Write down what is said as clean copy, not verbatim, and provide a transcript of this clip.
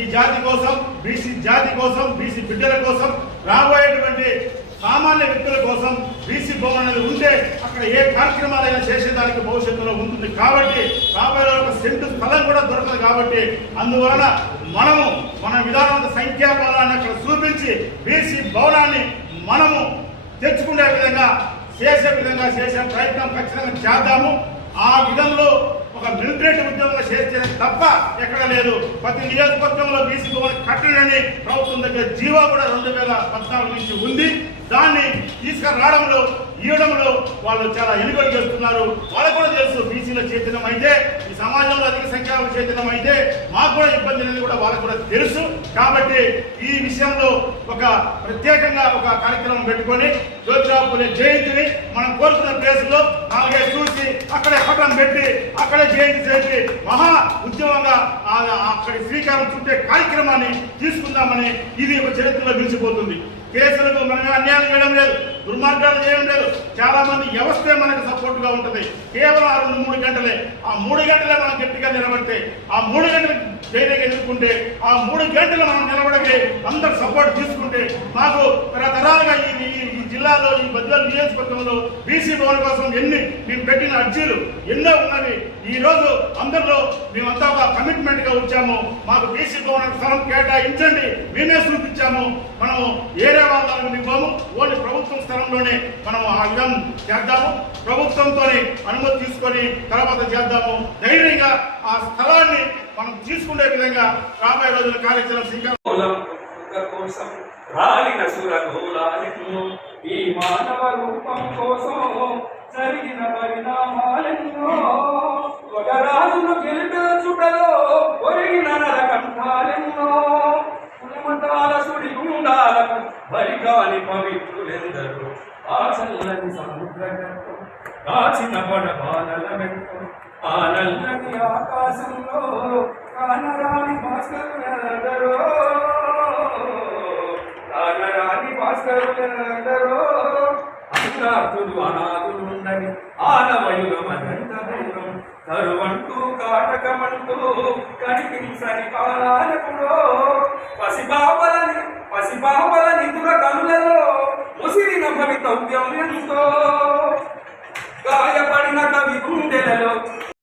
ఈ జాతి కోసం, బీసీ జాతి కోసం, బీసీ బిడ్డల కోసం, రాబోయేటువంటి సామాన్య వ్యక్తుల కోసం బీసీ భవన్ అనేది ఉంటే అక్కడ ఏ కార్యక్రమాలైనా చేసేదానికి భవిష్యత్తులో ఉంటుంది. కాబట్టి రాబోయే ఒక సెంటు స్థలం కూడా దొరకదు. కాబట్టి అందువలన మనము మన విధానంత సంఖ్యాబలాన్ని అక్కడ చూపించి బీసీ భవనాన్ని మనము తెచ్చుకునే విధంగా చేసే ప్రయత్నం ఖచ్చితంగా చేద్దాము. ఆ విధంలో ఒక మిలిటరీ ఉద్యోగంగా చేస్తే తప్ప ఎక్కడ లేదు. ప్రతి నియోజకవర్గంలో బీసీ భవన్ కట్టడని ప్రభుత్వం దగ్గర జీవో కూడా 2014 నుంచి ఉంది. దాన్ని తీసుకురావడంలో ఇవ్వడంలో వాళ్ళు చాలా ఎన్నికలు చేస్తున్నారు. వాళ్ళకు కూడా తెలుసు బీసీల చైతన్యం అయితే, ఈ సమాజంలో అధిక సంఖ్యలో చైతన్యం అయితే మాకు కూడా ఇబ్బంది అనేది కూడా వాళ్ళకు కూడా తెలుసు. కాబట్టి ఈ విషయంలో ఒక ప్రత్యేకంగా ఒక కార్యక్రమం పెట్టుకొని జ్యోతిరావు పూలే జయంతిని మనం కోరుకున్న ప్లేసులో అలాగే చూసి అక్కడే పట్టణం పెట్టి అక్కడే జయంతి చేసి మహా ఉద్యమంగా అక్కడి శ్రీకారం చుట్టే కార్యక్రమాన్ని తీసుకుందామని ఇది ఒక చరిత్రలో నిలిచిపోతుంది. కేసులకు మనం అన్యాయం చేయడం లేదు, దుర్మార్గాలు చేయడం లేదు. చాలా మంది వ్యవస్థే మనకు సపోర్ట్ గా ఉంటుంది. కేవలం 2-3 గంటలే, ఆ 3 గంటలే మనం గట్టిగా నిలబడితే, ఆ 3 గంటలు ధైర్యంగా ఎదుర్కొంటే, ఆ 3 గంటలు మనం నిలబడితే అందరు సపోర్ట్ తీసుకుంటే మాకు తరతరాలుగా ఈ జిల్లాలో ఈ బద్వేలు నియోజకవర్గంలో బీసీ భవన్ కోసం మేము పెట్టిన అర్జీలు ఎన్నో ఉన్నవి. ఈ రోజు అందరిలో మేమంతా ఒక కమిట్మెంట్ గా వచ్చాము. మాకు బీసీ భవన్ స్థలం కేటాయించండి, మేమే చూపించాము. మనము ఏరే వాళ్ళని ఇవ్వము, ఓన్లీ ప్రభుత్వం స్థలంలోనే మనం ఆ విధం చేద్దాము. ప్రభుత్వంతో అనుమతి తీసుకొని తర్వాత చేద్దాము. ధైర్యంగా ఆ స్థలాన్ని మనం తీసుకునే విధంగా రాబోయే రోజుల కార్యక్రమం శ్రీకారం రాలిన సురగోళాలెన్నో ఈ మానవ రూపం కోసం జరిగిన పరిణామాలెన్నో ఒక రాజును గెలిపించుటలో ఒరిగిన నరకంఠాలెన్నో కులమతాల సుడి గుండాలకు బలిగాని పవిత్రులెందరూ ఆ చల్లని సముద్రగర్భం కాచిన పడబాలల వెంటం ఆ నల్లని ఆకాశంలో కానరాని భాస్కరులెందరో అనాథులు అనాథులుండని ఆనవయుగమనంత దూరం కరువంటూ కాటకమంటూ కనిపించని కాలాలకులో పసిపాపల నిధుల కనులలో ముసిరిన భవితవ్యం ఎంతో గాయపడిన కవి గుండెలలో